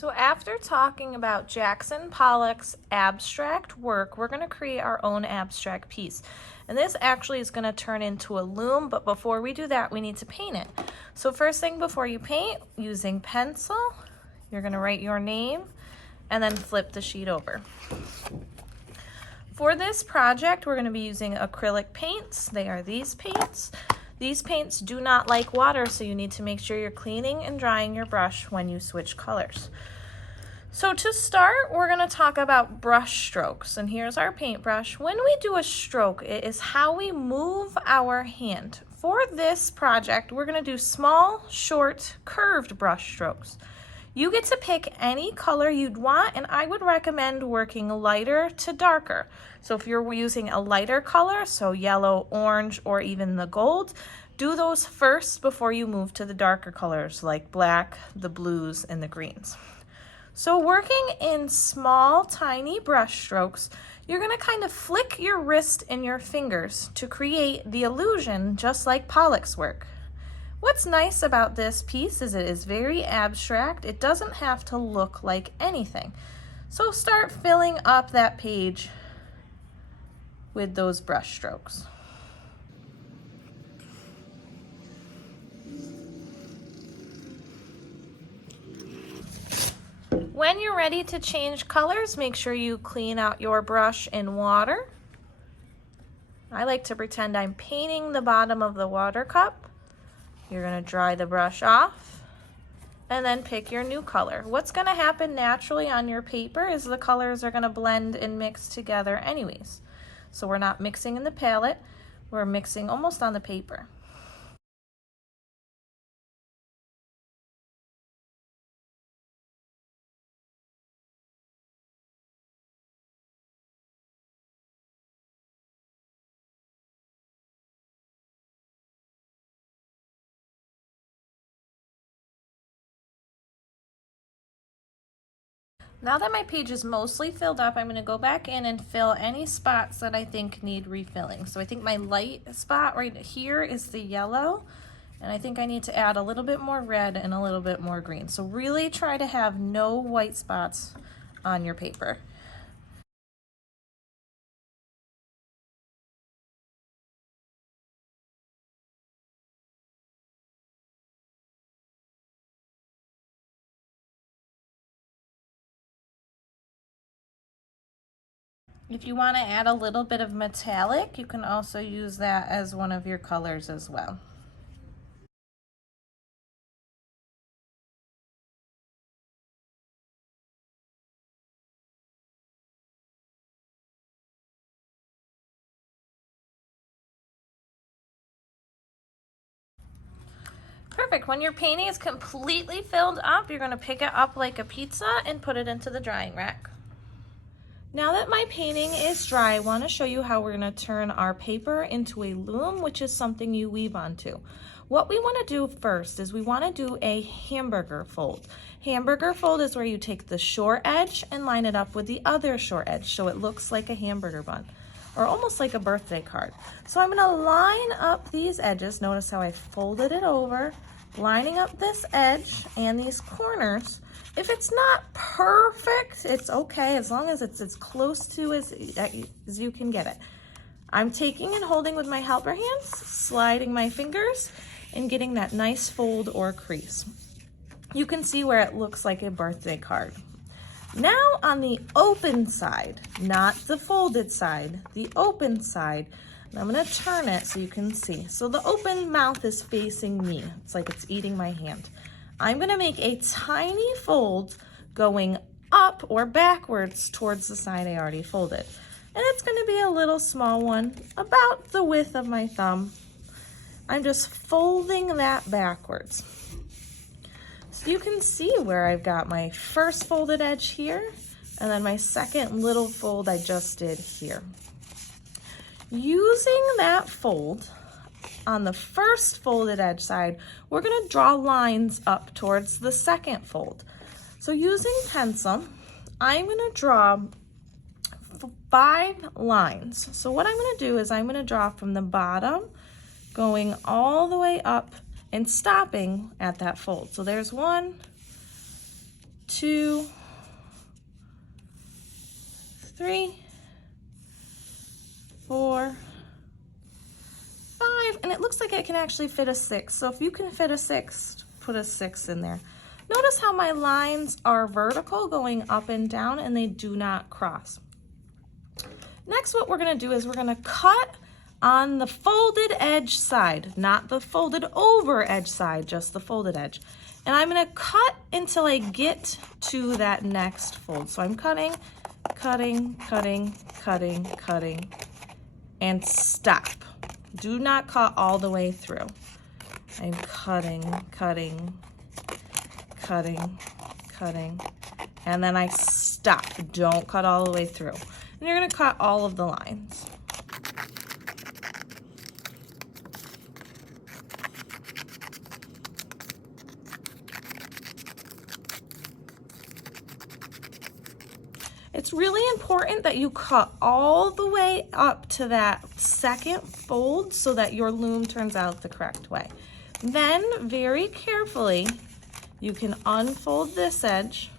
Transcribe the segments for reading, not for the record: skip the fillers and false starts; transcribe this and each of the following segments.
So after talking about Jackson Pollock's abstract work, we're going to create our own abstract piece. And this actually is going to turn into a loom, but before we do that, we need to paint it. So first thing before you paint, using pencil, you're going to write your name and then flip the sheet over. For this project, we're going to be using acrylic paints. They are these paints. These paints do not like water, so you need to make sure you're cleaning and drying your brush when you switch colors. So to start, we're going to talk about brush strokes. And here's our paintbrush. When we do a stroke, it is how we move our hand. For this project, we're going to do small, short, curved brush strokes. You get to pick any color you'd want, and I would recommend working lighter to darker. So if you're using a lighter color, so yellow, orange, or even the gold, do those first before you move to the darker colors like black, the blues, and the greens. So working in small, tiny brush strokes, you're going to kind of flick your wrist and your fingers to create the illusion, just like Pollock's work. What's nice about this piece is it is very abstract. It doesn't have to look like anything. So start filling up that page with those brush strokes. When you're ready to change colors, make sure you clean out your brush in water. I like to pretend I'm painting the bottom of the water cup. You're going to dry the brush off and then pick your new color. What's going to happen naturally on your paper is the colors are going to blend and mix together anyways. So we're not mixing in the palette, we're mixing almost on the paper. Now that my page is mostly filled up, I'm going to go back in and fill any spots that I think need refilling. So I think my light spot right here is the yellow, and I think I need to add a little bit more red and a little bit more green. So really try to have no white spots on your paper. If you want to add a little bit of metallic, you can also use that as one of your colors as well. Perfect. When your painting is completely filled up, you're going to pick it up like a pizza and put it into the drying rack. Now that my painting is dry, I want to show you how we're going to turn our paper into a loom, which is something you weave onto. What we want to do first is we want to do a hamburger fold. Hamburger fold is where you take the short edge and line it up with the other short edge so it looks like a hamburger bun, or almost like a birthday card. So I'm going to line up these edges. Notice how I folded it over, lining up this edge and these corners. If it's not perfect, it's okay, as long as it's as close to as you can get it. I'm taking and holding with my helper hands, sliding my fingers, and getting that nice fold or crease. You can see where it looks like a birthday card. Now on the open side, not the folded side, the open side, and I'm going to turn it so you can see. So the open mouth is facing me. It's like it's eating my hand. I'm going to make a tiny fold going up or backwards towards the side I already folded. And it's going to be a little small one, about the width of my thumb. I'm just folding that backwards. So you can see where I've got my first folded edge here, and then my second little fold I just did here. Using that fold, on the first folded edge side, we're going to draw lines up towards the second fold. So using pencil, I'm going to draw 5 lines. So what I'm going to do is I'm going to draw from the bottom, going all the way up and stopping at that fold. So there's 1, 2, 3, 4, 5, and it looks like it can actually fit a 6. So if you can fit a 6, put a 6 in there. Notice how my lines are vertical going up and down and they do not cross. Next, what we're going to do is we're going to cut on the folded edge side, not the folded over edge side, just the folded edge. And I'm going to cut until I get to that next fold. So I'm cutting, cutting, cutting, cutting, cutting, and stop. Do not cut all the way through. I'm cutting, cutting, cutting, cutting, and then I stop. Don't cut all the way through. And you're going to cut all of the lines. It's really important that you cut all the way up to that second fold so that your loom turns out the correct way. Then, very carefully, you can unfold this edge,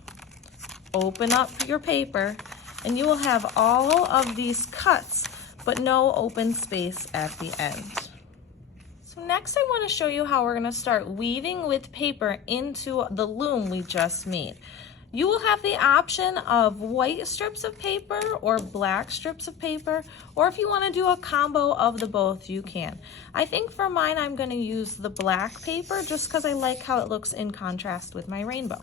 open up your paper, and you will have all of these cuts, but no open space at the end. So next I want to show you how we're going to start weaving with paper into the loom we just made. You will have the option of white strips of paper or black strips of paper, or if you want to do a combo of the both, you can. I think for mine, I'm going to use the black paper just because I like how it looks in contrast with my rainbow.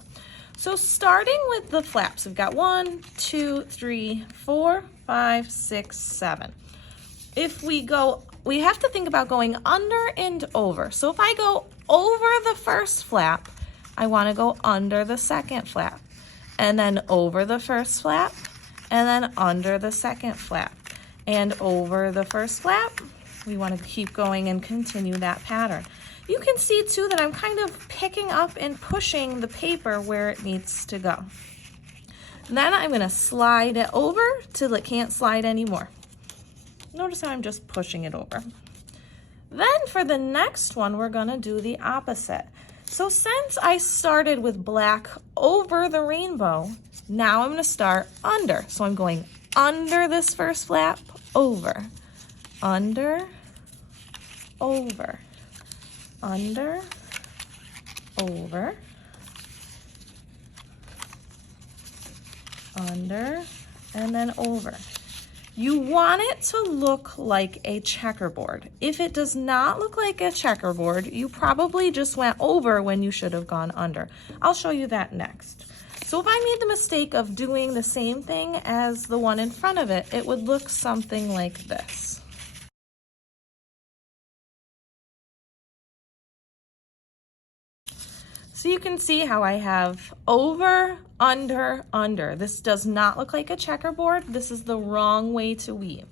So starting with the flaps, we've got 1, 2, 3, 4, 5, 6, 7. If we go, we have to think about going under and over. So if I go over the first flap, I want to go under the second flap, and then over the first flap, and then under the second flap, and over the first flap. We want to keep going and continue that pattern. You can see too that I'm kind of picking up and pushing the paper where it needs to go. Then I'm going to slide it over till it can't slide anymore. Notice how I'm just pushing it over. Then for the next one, we're going to do the opposite. So since I started with black over the rainbow, now I'm going to start under. So I'm going under this first flap, over, under, over, under, over, under, and then over. You want it to look like a checkerboard. If it does not look like a checkerboard, you probably just went over when you should have gone under. I'll show you that next. So if I made the mistake of doing the same thing as the one in front of it, it would look something like this. So you can see how I have over, under, under. This does not look like a checkerboard. This is the wrong way to weave.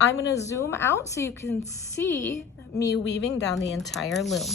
I'm going to zoom out so you can see me weaving down the entire loom.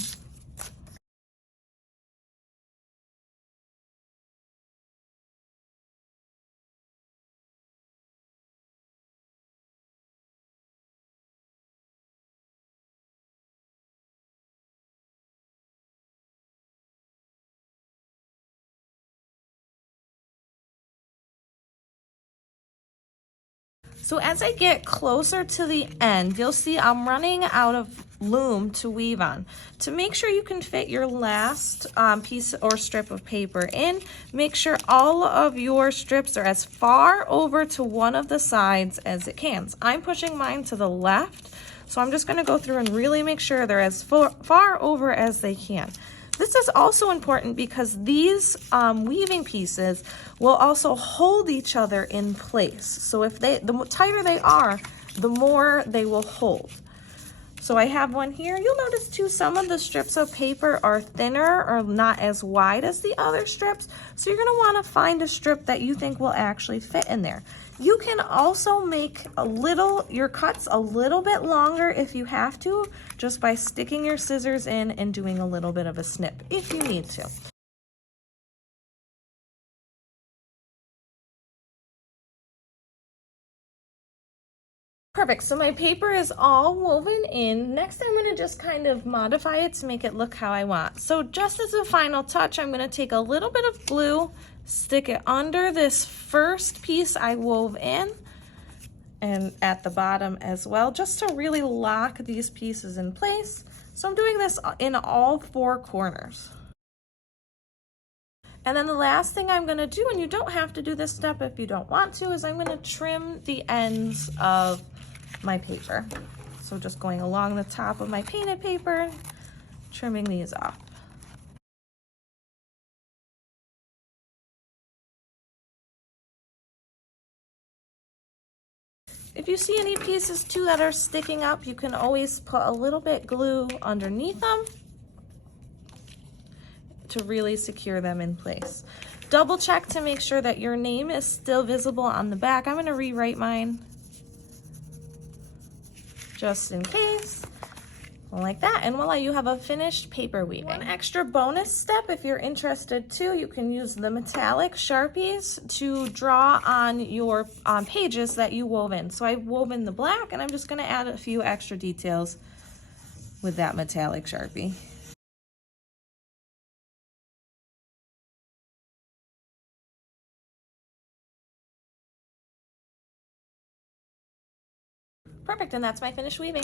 So as I get closer to the end, you'll see I'm running out of loom to weave on. To make sure you can fit your last piece or strip of paper in, make sure all of your strips are as far over to one of the sides as it can. I'm pushing mine to the left, so I'm just going to go through and really make sure they're as far over as they can. This is also important because these weaving pieces will also hold each other in place. So if the tighter they are, the more they will hold. So I have one here. You'll notice too, some of the strips of paper are thinner or not as wide as the other strips. So you're gonna wanna find a strip that you think will actually fit in there. You can also make your cuts a little bit longer if you have to, just by sticking your scissors in and doing a little bit of a snip if you need to. Perfect, so my paper is all woven in. Next I'm gonna just kind of modify it to make it look how I want. So just as a final touch, I'm gonna take a little bit of glue, stick it under this first piece I wove in, and at the bottom as well, just to really lock these pieces in place. So I'm doing this in all 4 corners. And then the last thing I'm gonna do, and you don't have to do this step if you don't want to, is I'm gonna trim the ends of my paper. So just going along the top of my painted paper, trimming these off. If you see any pieces too that are sticking up, you can always put a little bit glue underneath them to really secure them in place. Double check to make sure that your name is still visible on the back. I'm gonna rewrite mine just in case, like that, and voila, you have a finished paper weaving. One extra bonus step, if you're interested too, you can use the metallic Sharpies to draw on your pages that you wove in. So I've woven the black, and I'm just gonna add a few extra details with that metallic Sharpie. Perfect, and that's my finished weaving.